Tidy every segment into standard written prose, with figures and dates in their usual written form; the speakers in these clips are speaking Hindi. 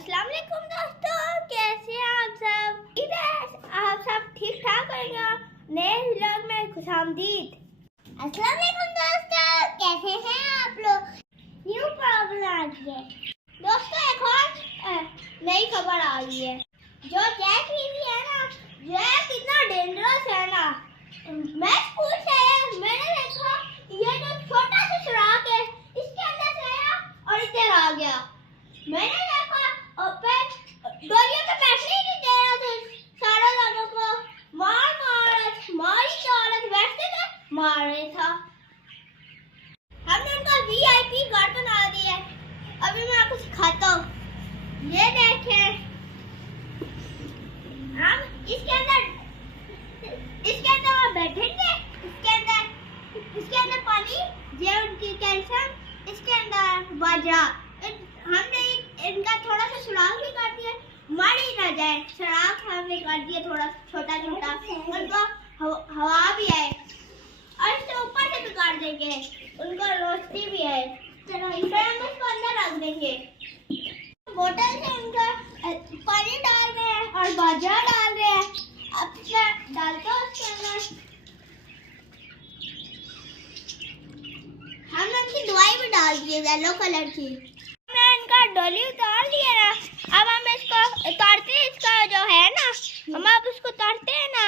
अस्सलाम वालेकुम दोस्तों, कैसे हैं आप सब? इधर आप सब ठीक ठाक होंगे। नए व्लॉग में खुशामदीद। अस्सलाम वालेकुम दोस्तों, कैसे हैं आप लोग? न्यू प्रॉब्लम आ गई है दोस्तों, एक और नई खबर आ गई है। जो जैक है ना, जैक इतना डेंजरस है ना। मैं स्कूल से मैंने देखा ये जो छोटा सा सुराख है इसके अंदर से आया और इधर आ गया। मैंने देखा और फिर डोलियों पे बैठने ही नहीं दे रहा था। सारे लोगों को मारी औरत वैसे तो मार रहे था। हमने उनका वीआईपी घर बना दिया। अभी मैं आपको सिखाता हूँ। ये देखें, हम इसके अंदर आप बैठेंगे। इसके अंदर पानी, ये उनकी कैल्शियम, इसके अंदर बाजरा। हमने इनका थोड़ा सा सुराख भी कर दिया, मर ही ना जाए। सुराख हमने कर दिया थोड़ा छोटा छोटा, उनको हवा भी आए और इससे ऊपर से भी कर देंगे, उनको रोशनी भी आए। फिर हम इसको अंदर रख देंगे। बोतल से उनका पानी डाल रहे हैं और बाजरा डाल रहे हैं। अब मैं डालता हूँ उसके अंदर। हमने उनकी दवाई भी डाल दी है येलो कलर की। इनका डोली उतार दिया ना, अब हम इसको उतारते हैं। इसका जो है ना, हम अब उसको उतारते हैं ना,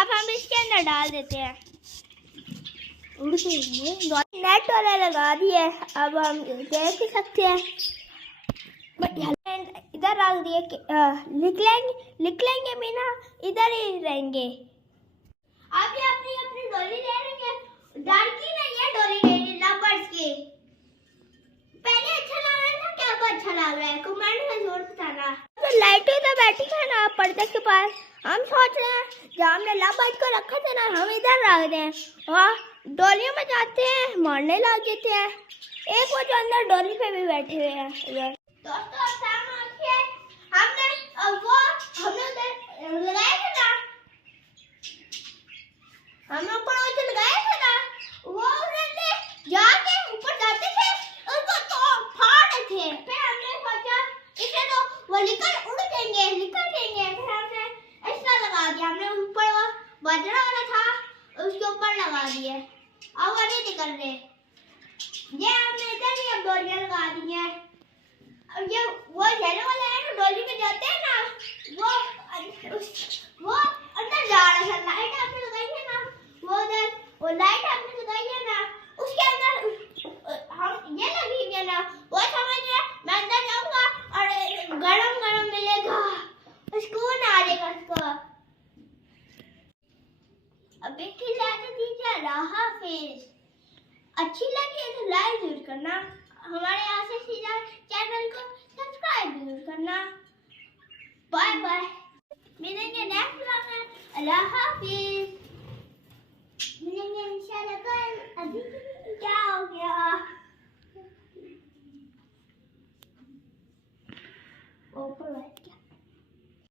अब हम इसके अंदर डाल देते हैं। नेट वाला लगा दिए, अब हम देख ही सकते हैं। इधर रख दिए, लिख लेंगे बिना, इधर ही रहेंगे। अब ये अपनी डोली ले लेंगे। डर की नहीं है डोली लेनी, लवर्स की। पहले अच्छा लग रहा था, क्या अब अच्छा लग रहा है? कमेंट में जरूर बताना। तो लाइट तो बैठी है ना पर्दे के पास, हम सोच रहे हैं जहाँ हमने लवर्स को रखा था ना, हम इधर रख दें और डोलियों में जाते हैं, मारने लग जाते हैं। एक वो जो अंदर डोली पे भी बैठे हुए हैं इधर। दोस्तों हमने उधर लगाए थे ना, हमने ऊपर वो लगाए थे ना, वो जाके ऊपर जाते थे, उसको तो फाड़ थे। फिर हमने सोचा इसे तो वो निकल देंगे। फिर हमने ऐसा लगा दिया, हमने ऊपर वो बाजरा वाला था उसके ऊपर लगा दिए। अब वो नहीं निकल रहे। ये हमने इधर ही अब डोरियां लगा दी है। अब ये वो येलो वाला है ना, डोली में जाते हैं ना, वो अंदर जा रहा है। लाइट आपने लगाई है ना, वो लाइट आपने लगाई है ना, उसके अंदर हम ये लगी है ना, वो समझ रहे मैं अंदर जाऊंगा और गरम मिलेगा, सुकून आ जाएगा उसको। अभी की लाइट दीजिए, अल्लाह हाफिज। अच्छी लगी है तो लाइक जरूर करना, हमारे यहाँ से सीधा चैनल को सब्सक्राइब जरूर करना। बाय बाय, मिलेंगे नेक्स्ट व्लॉग में। अल्लाह हाफिज। मिलेंगे इंशाल्लाह कल। अभी